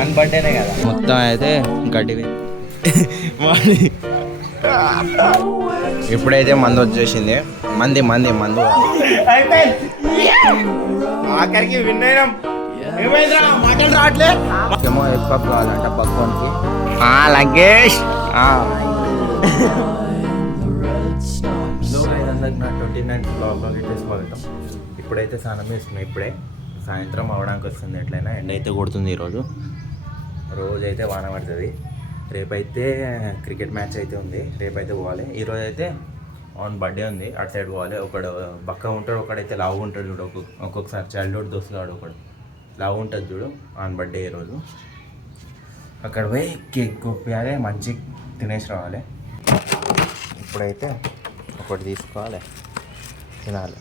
On బర్త్డేనే కదా మొత్తం అయితే గడ్డి ఇప్పుడైతే మందు వచ్చేసింది. మందు ఆఖరికి విన్ అయినాం. మాటలు రావట్లే ఏమో ఎక్కువ కావాలంట భగవాన్కి. లంకేష్ నా 29th బ్లాగ్లోకి స్వాగతం. ఇప్పుడైతే స్నానం వేసుకున్నాం. ఇప్పుడే సాయంత్రం అవడానికి వస్తుంది. ఎట్లయినా ఎండ అయితే కొడుతుంది. రోజైతే వాన పడుతుంది. రేపైతే క్రికెట్ మ్యాచ్ అయితే ఉంది. రేపైతే పోవాలి. ఈరోజు అయితే బర్త్డే ఉంది. అటు సైడ్ పోవాలి. ఒకడు బక్క ఉంటాడు, ఒకడైతే లావు ఉంటాడు చూడు. ఒక్కొక్కసారి చైల్డ్హుడ్ దోస్తుగాడు ఒకడు లావు ఉంటుంది చూడు. బర్త్డే ఈరోజు అక్కడ పోయి కేక్ కొప్పియాలి, మంచి తినేసి రావాలి. ఇప్పుడైతే ఒకటి తీసుకోవాలి, తినాలి.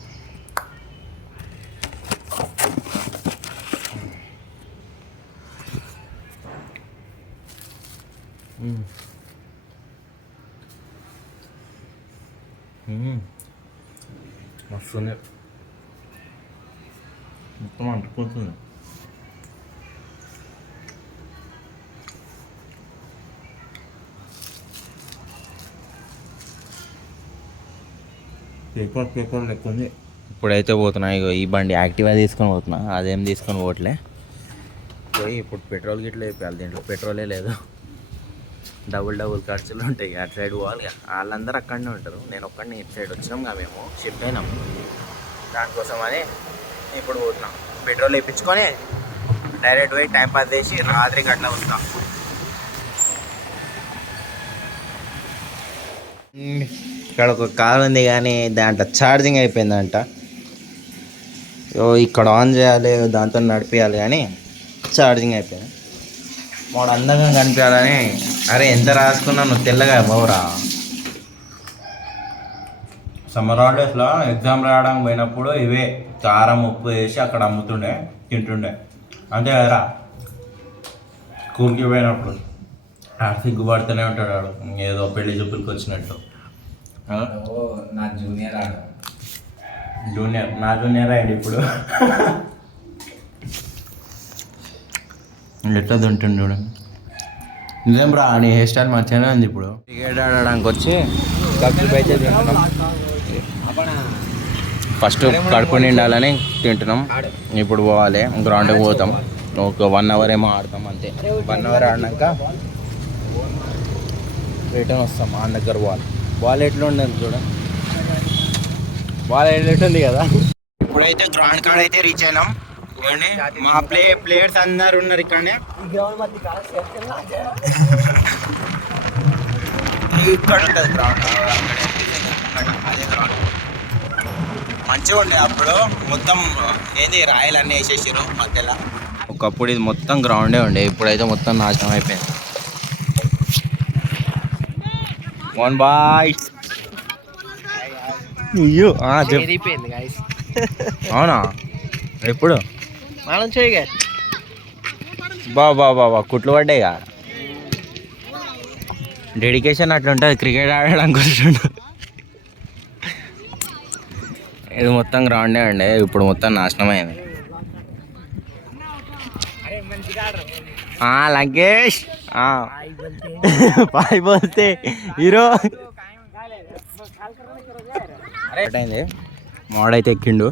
మస్తుంది, మొత్తం అంటుకుంటుంది. పేపర్ లెక్క ఉంది. ఇప్పుడైతే పోతున్నా. ఇగో ఈ బండి యాక్టివా తీసుకొని పోతున్నా. అదేం తీసుకొని పోవట్లే. ఇప్పుడు పెట్రోల్ గిట్ల వేయాలి. దీంట్లో పెట్రోలే లేదు. డబుల్ ఖర్చులు ఉంటాయి. అటు సైడ్ పోవాలి. వాళ్ళందరూ అక్కడనే ఉంటారు. నేను ఒక్కడిని ఇటు సైడ్ వచ్చినాం. మేము షిఫ్ట్ అయినాము. దానికోసమని ఇప్పుడు పోతున్నాం. పెట్రోల్ వేయించుకొని డైరెక్ట్ పోయి టైం పాస్ చేసి రాత్రికి అట్లా వస్తాం. ఇక్కడ ఒక కార్ ఉంది కానీ దాంట్లో ఛార్జింగ్ అయిపోయిందంట. ఇక్కడ ఆన్ చేయాలి, దాంతో నడిపించాలి కానీ ఛార్జింగ్ అయిపోయింది. వాడు అందంగా కనిపించాలని అరే ఎంత రాసుకున్నా నువ్వు తెల్లగా పోవురా. సమ్మర్ హాలిడేస్లో ఎగ్జామ్ రాయడానికి పోయినప్పుడు ఇవే కారం ఉప్పు వేసి అక్కడ అమ్ముతుండే, తింటుండే. అంతే కదరా. స్కూల్కి పోయినప్పుడు సిగ్గుపడుతూనే ఉంటాడు వాడు, ఏదో పెళ్లి చూపులకి వచ్చినట్టు. నా జూనియర్ నా జూనియర్ అయ్యాడు ఇప్పుడు. ఎట్లా తింటుండే చూడండి. నిజం రా, నీ హెయిర్ స్టైల్ మంచిగానే ఉంది. ఇప్పుడు క్రికెట్ ఆడడానికి వచ్చి కప్పులు అయితే తింటున్నాం. ఫస్ట్ కడుపు నిండాలని తింటున్నాం. ఇప్పుడు పోవాలి, గ్రౌండ్కి పోతాం. ఒక 1 hour ఏమో ఆడతాం అంతే. 1 hour ఆడినాక రిటర్న్ వస్తాం. ఆ దగ్గర బాల్ ఎట్లా ఉండదు చూడండి. బాల్ ఎట్లుంటుంది కదా. ఇప్పుడైతే గ్రౌండ్ కాడ అయితే రీచ్ అయినాం. మా ప్లేయర్స్ అందరు ఉన్నారు ఇక్కడనే. ఇక్కడ ఉంటుంది గ్రౌండ్. మంచిగా ఉండే అప్పుడు. మొత్తం ఏంది రాయలు అన్నీ వేసేసారు మధ్యలో. ఒకప్పుడు ఇది మొత్తం గ్రౌండే ఉండే. ఇప్పుడైతే మొత్తం నాశనం అయిపోయింది. మోహన్ బాయ్ అవునా? ఎప్పుడు బాబా కుట్లు పడ్డాయిగా. డెడికేషన్ అట్లా ఉంటుంది క్రికెట్ ఆడడానికి వస్తుండు. ఇది మొత్తం గ్రౌండే ఉండే. ఇప్పుడు మొత్తం నాశనం అయింది. లంకేష్ పాయ్ బోల్తే హీరో అయింది. మాడైతే ఎక్కిండు.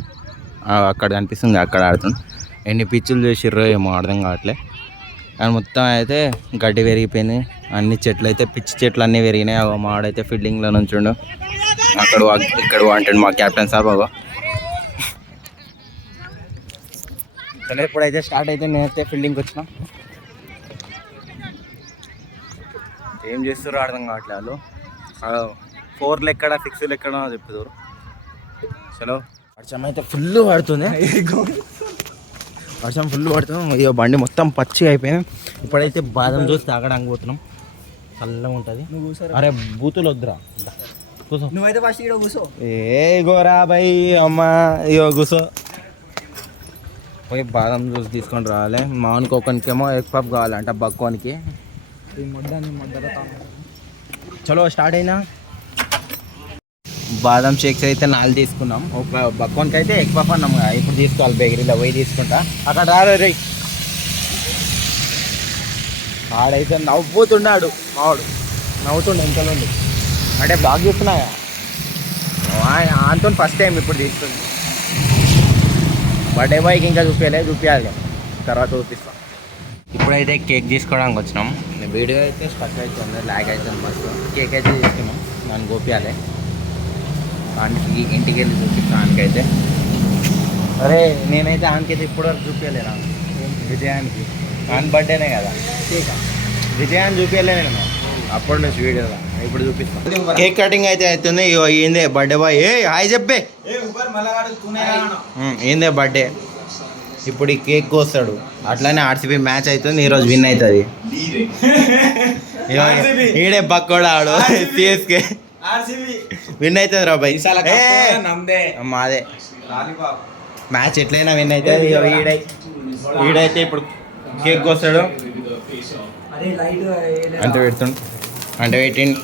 అక్కడ కనిపిస్తుంది, అక్కడ ఆడుతుంది. ఎన్ని పిచ్చులు చేసిర్రో ఏమో అర్థం కావట్లే. కానీ మొత్తం అయితే గడ్డి పెరిగిపోయింది. అన్ని చెట్లు అయితే పిచ్చి చెట్లు అన్నీ పెరిగినాయి. మాడైతే ఫీల్డింగ్లో నుంచుండు. అక్కడ ఇక్కడ అంటాడు మా కెప్టెన్ సార్ బాబా. సరే ఇప్పుడైతే స్టార్ట్ అయితే నేనైతే ఫీల్డింగ్కి వచ్చిన. ఏం చేస్తారో అర్థం కావట్లేదు. 4 ఎక్కడ 6 ఎక్కడ చెప్తారు. చలో వర్షం అయితే ఫుల్ పడుతుంది. వర్షం ఫుల్ పడుతుంది. ఇక బండి మొత్తం పచ్చిగా అయిపోయింది. ఇప్పుడైతే బాదం జ్యూస్ తాగడానికి పోతున్నాం. చల్లగా ఉంటుంది. అరే బూతులు వద్దురా, కూర్చో. నువ్వైతే ఫస్ట్ ఇక్కడ కూర్చో. ఏ గోరా బై అమ్మా, ఇగో కూర్చో. పోయి బాదం జ్యూస్ తీసుకొని రావాలి. మామూలుకి ఒకరికేమో ఎగ్ పఫ్ కావాలంట, బక్కోనికి. చలో స్టార్ట్ అయినా. బాదం షేక్స్ అయితే 4 తీసుకున్నాం. ఒక బక్కోనికి అయితే ఎగ్ పఫ్ అన్నాం కదా, ఇప్పుడు తీసుకోవాలి. బేకరీలో పోయి తీసుకుంటా. అక్కడ రారు రే. ఆడైతే నవ్వుతున్నాడు మావాడు, నవ్వుతుండే ఇంతలోండి. అంటే బ్లాగ్ చూస్తున్నా అంతో ఫస్ట్ టైం ఇప్పుడు తీస్తుంది. బర్త్డే బాయ్కి ఇంకా చూపించాలి తర్వాత చూపిస్తాం. ఇప్పుడైతే కేక్ తీసుకోవడానికి వచ్చినాం. వీడియో అయితే స్టక్ అవుతుంది, ల్యాగ్ అవుతుంది. ఫస్ట్ కేక్ అయితే తీసుకున్నాం, దాన్ని గోపియాలి. ఆనికి ఇంటికి వెళ్ళి చూపిస్తాను ఆనికైతే. అరే నేనైతే ఆనికైతే ఇప్పటివరకు చూపించలేనా విజయానికి. ఆన్ బర్త్డేనే కదా, విజయాన్ని చూపించలే నేను అప్పటి నుంచి వీడియోలో. ఇప్పుడు చూపిస్తాను. కేక్ కటింగ్ అయితే అవుతుంది. ఏందే బర్త్డే బాయ్, ఏ హాయ్ చెప్పే. ఏందే బర్త్డే. ఇప్పుడు ఈ కేక్ కోస్తాడు. అట్లానే ఆర్సీబీ మ్యాచ్ అవుతుంది, ఈరోజు విన్ అవుతుంది. ఈడే బక్కోడు ఆడు, సిఎస్కే విన్ అవుతుంది రా బాయ్. మాదే మ్యాచ్ ఎట్లయినా విన్ అవుతుంది. ఈడైతే ఇప్పుడు కేక్ కోస్తాడు. అంటే పెడుతుండు, అంటే పెట్టిండు.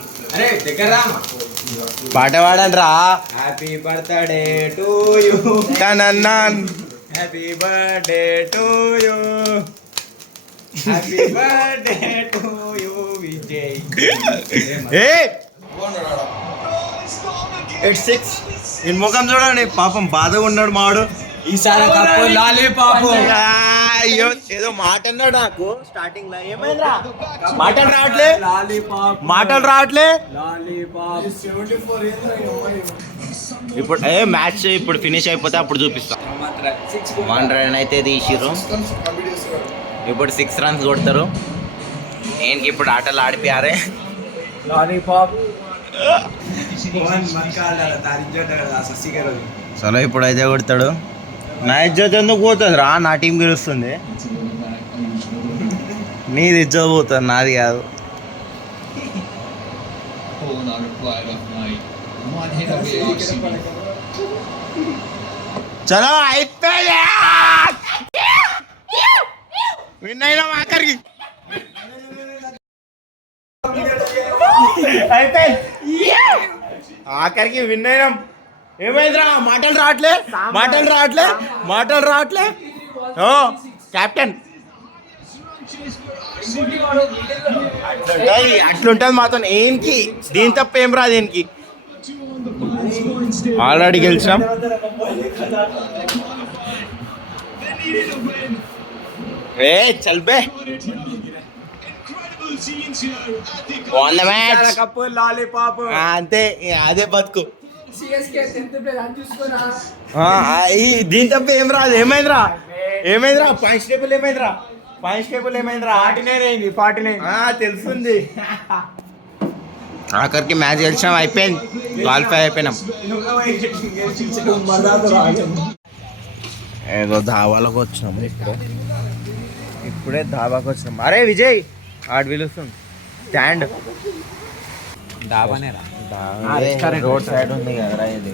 పాట పాడండి రా. హ్యాపీ బర్త్డే టు యూ కనన్నాన్, happy birthday to you, happy birthday to you Vijay. It's 6. ఈ ముఖం చూడండి, పాపం బాధగా ఉన్నాడు మావాడు. ఈసారి కప్పు లాలీపాప్. అయ్యో ఏదో మాట అన్నాడు నాకు స్టార్టింగ్ లో. ఏమైందిరా, మాటలు రావట్లే, మాటలు రావట్లే. ఇప్పుడు మ్యాచ్ ఇప్పుడు ఫినిష్ అయిపోతే అప్పుడు చూపిస్తాం. 1 రన్ అయితే తీసిర్రు. ఇప్పుడు 6 runs కొడతారు. ఏంటి ఇప్పుడు ఆటలు ఆడిపోయారే. లాలీపాప్ సరే ఇప్పుడు అయితే కొడతాడు. నా ఇజ్జత్ ఎందుకు పోతుంది రా, నా టీం గెలుస్తుంది. నీది ఇజ్జత్ పోతుంది, నాది కాదు. చలో అయిపోయా, విన్ అయినా ఆఖరికి. అయిపోయింది, ఆఖరికి విన్ అయినాం. ఏమైందిరా, మాటలు రావట్లే, మాటలు రావట్లే, మాటలు రావట్లే. ఓ కెప్టెన్ అట్లుంటుంది మాతో. ఏంకి దీని తప్ప ఏం రా దీనికి. ఆల్రెడీ గెలిచినాం. ఏ చల్బే కప్పు లాలీపాప్ అంతే, అదే బతుకు. దీని తప్ప ఏం రాదు. ఏమైందిరా, ఏమైందిరా, పాయింట్స్ టేబుల్ ఏమైందిరా, పాయింట్స్ టేబుల్ ఏమైందిరా. 49 తెలుస్తుంది. ఆఖరికి మ్యాచ్ గెలిచినాం, అయిపోయింది, క్వాలిఫై అయిపోయినాం. ఏదో ధాబాలోకి వచ్చినాము. ఇప్పుడే ధాబాకి వచ్చినాం. అరే విజయ్ ఆడు పిలుస్తుంది, స్టాండ్. డాబానేరా, రోడ్ సైడ్ ఉంది కదరా ఇది.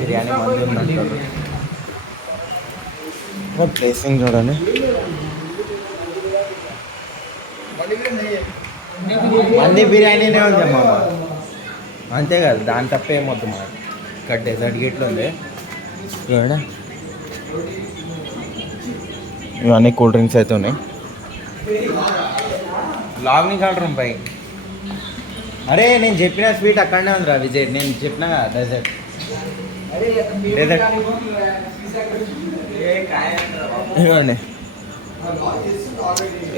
బిర్యానీ మంది ఉందంటారు. ప్లేసింగ్ చూడండి. మంది బిర్యానీనే ఉంది అమ్మ, అంతే కదా, దాని తప్ప ఏమొద్దు. మా ఇక్కడ డెజర్ట్ గిట్లు ఉంది. ఇవన్నీ కూల్ డ్రింక్స్ అయితే ఉన్నాయి. లాగ్ నికాల్ రూమ్ పై. అరే నేను చెప్పిన స్వీట్ అక్కడనే ఉందిరా విజయ్, నేను చెప్పిన డెజర్ట్. డెజర్ట్ ఇవ్వండి,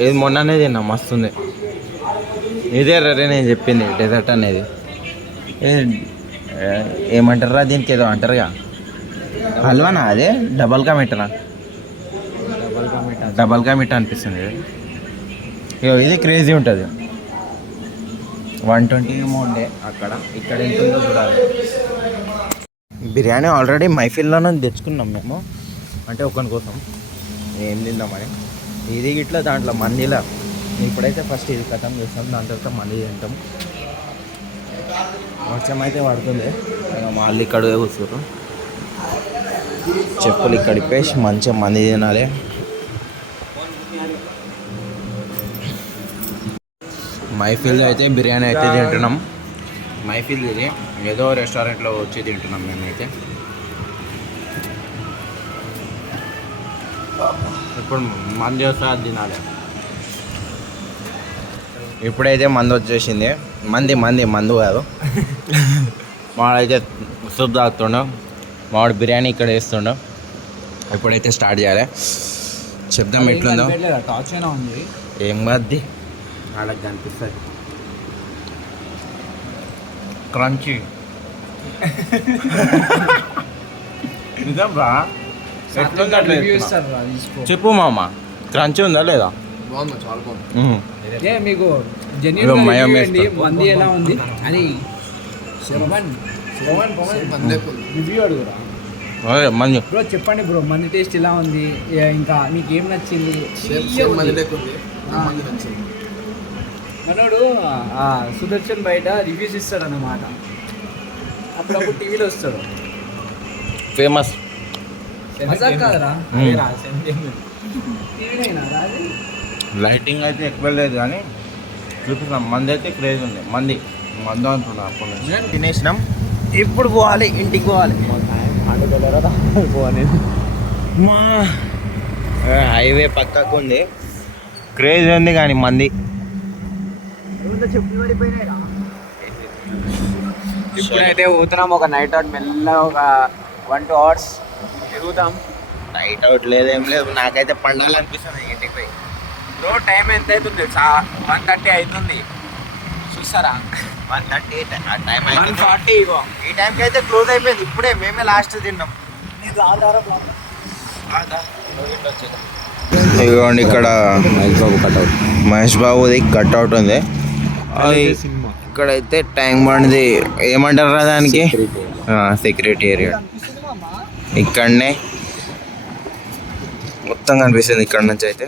ఇది మొన్ననే తిన్నా, మస్తుంది. ఇదే రే నేను చెప్పింది డెజర్ట్ అనేది. ఏమంటారా దీనికి, ఏదో అంటారుగా, హల్వానా అదే, డబల్ కా మిఠానా, డబల్ కా మిఠా అనిపిస్తుంది. ఇది క్రేజీ ఉంటుంది. 120 ఏమో ఉండే అక్కడ, ఇక్కడ ఎంత ఉందో చూడాలి. బిర్యానీ ఆల్రెడీ మైఫిల్లోనే తెచ్చుకున్నాం మేము, అంటే ఒకరి కోసం ఏం తిందామని. ఇది ఇట్లా దాంట్లో మందిలా. ఇప్పుడైతే ఫస్ట్ ఇది ఖతం చేస్తాం, దాని తర్వాత మంది తింటాం. వర్షం అయితే పడుతుంది, వాళ్ళు ఇక్కడ కూర్చున్నారు. చెప్పులు ఇక్కడ ఇప్పేసి మంచిగా మంది తినాలి. మైఫిల్ అయితే బిర్యానీ అయితే తింటున్నాం. మైఫిల్ ఇది ఏదో రెస్టారెంట్లో వచ్చి తింటున్నాం మేమైతే. ఇప్పుడు మంది వస్తే అది తినాలి. ఇప్పుడైతే మందు వచ్చేసింది. మందు కాదు. వాడైతే సూప్ తాగుతుండవు, వాడు బిర్యానీ ఇక్కడ వేస్తుండవు. ఇప్పుడైతే స్టార్ట్ చేయాలి. చెప్దాం ఎట్లుందో. ఏం కాదు వాళ్ళకి కనిపిస్తుంది క్రంచీ. నిజం రా, ఎట్లుంది అట్లా చెప్పు మామ. క్రంచీ ఉందా లేదా? మీకు మంది ఎలా ఉంది అని రివ్యూ అడుగురా మంది బ్రో. చెప్పండి బ్రో, మంది టేస్ట్ ఎలా ఉంది, ఇంకా మీకు ఏం నచ్చింది? మనోడు సుదర్శన్ బయట రివ్యూస్ ఇస్తాడు అన్నమాట. అప్పుడప్పుడు టీవీలో వస్తాడు. ఫేమస్ కాదురా, లైటింగ్ అయితే ఎక్కువ లేదు కానీ చూపిస్తాం. మంది అయితే క్రేజ్ ఉంది. మందు అంటున్నా. అప్పటి నుంచి తినేసినాం. ఇప్పుడు పోవాలి, ఇంటికి పోవాలి. మా హైవే పక్కకు ఉంది, క్రేజ్ ఉంది కానీ మంది. ఇప్పుడైతే పోతున్నాం ఒక నైట్ అవుట్. మెల్లగా ఒక 1-2 hours తిరుగుతాం. నైట్ అవుట్ లేదేం లేదు. నాకైతే పండాలనిపిస్తుంది ఇంటికి పోయి. బ్రో టైం ఎంత అవుతుంది తెలుసా? 1:30 అవుతుంది. చూస్తారా? 1:30 ఆ టైం 1:40. ఇగో ఈ టైంకి అయితే క్లోజ్ అయిపోయింది. ఇప్పుడే మేమే లాస్ట్ తిన్నాం. ఇదిగోండి ఇక్కడ మహేష్ బాబుది కట్అవుట్ ఉంది. ఇక్కడైతే ట్యాంక్ బండ్ది ఏమంటారు రా దానికి? Security area. ఇక్కడనే మొత్తం కనిపిస్తుంది ఇక్కడ నుంచి. అయితే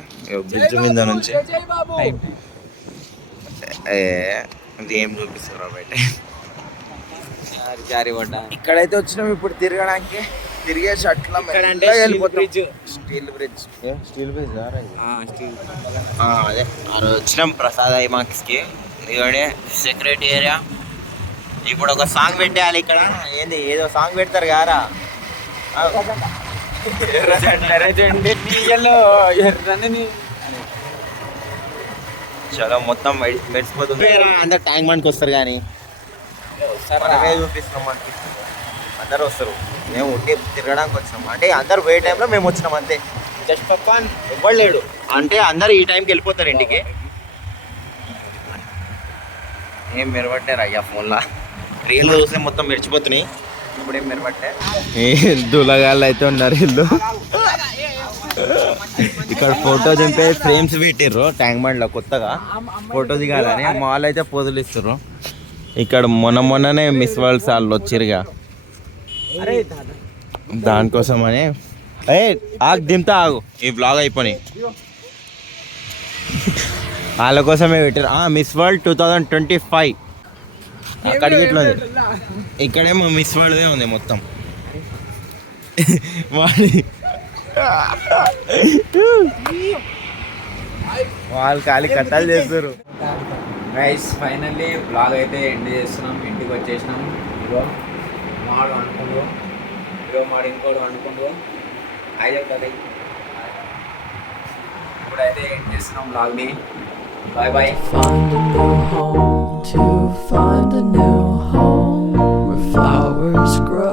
బ్రిడ్జ్ మీద నుంచి ఏం చూపిస్తారు బయట. ఇక్కడైతే వచ్చినాం ఇప్పుడు తిరగడానికి. తిరిగేసి అట్లా వెళ్ళిపోతాం. స్టీల్ బ్రిడ్జ్ అదే ఆ రోజు వచ్చినాం ప్రసాద్ ఐమాక్స్కి. ఇదిగోడే సెక్యూరిటీ ఏరియా. ఇప్పుడు ఒక సాంగ్ పెట్టేయాలి ఇక్కడ. ఏంది ఏదో సాంగ్ పెడతారు కారా? చాలా మొత్తం మెరిసిపోతుంది. అందరు ట్యాంక్ బండ్కి వస్తారు కానీ మనమే చూపిస్తున్నాం అనిపిస్తుంది. అందరూ వస్తారు, మేము ఉండి తిరగడానికి వచ్చినాం. అంటే అందరు పోయే టైంలో మేము వచ్చినాం అంతే. జస్ట్ పక్కన ఎవ్వడు లేడు. అంటే అందరు ఈ టైంకి వెళ్ళిపోతారు ఇంటికి. ఏం మెరవట్టారు అయ్యా ఫోన్లో. రీల్లో చూస్తే మొత్తం మెరిచిపోతున్నాయి. ఇప్పుడు ఏం మెరవట్టే. దులగాళ్ళు అయితే ఉన్నారు వీళ్ళు. ఇక్కడ ఫోటో దింపే ఫ్రేమ్స్ పెట్టిర్రు ట్యాంక్ బండ్లో కొత్తగా. ఫోటో దిగాలని మాల్ అయితే పోజులు ఇస్తారు. ఇక్కడ మొన్ననే మిస్ వరల్డ్ వాళ్ళు వచ్చిరుగా, దానికోసమని ఆగు దింపుతా ఆగు. ఈ బ్లాగ్ అయిపోయి వాళ్ళ కోసమే పెట్టారు. మిస్ వరల్డ్ 2025 అక్కడికి ఇట్లా ఉంది. ఇక్కడేమో మిస్ వరల్డ్దే ఉంది మొత్తం. వాళ్ళు ఖాళీ కట్టాలు చేస్తారు. గైస్ ఫైనల్లీ బ్లాగ్ అయితే ఎండ్ చేస్తున్నాం. ఇంటికి వచ్చేసినాం. ఇగో మాడు అనుకుండు, ఇగో మాడు ఇంకోడు అనుకుండు. అయ్యో కదా ఇప్పుడైతే ఎండ్ చేస్తున్నాం బ్లాగ్ని. Bye bye. Find a new home, to find a new home where flowers grow.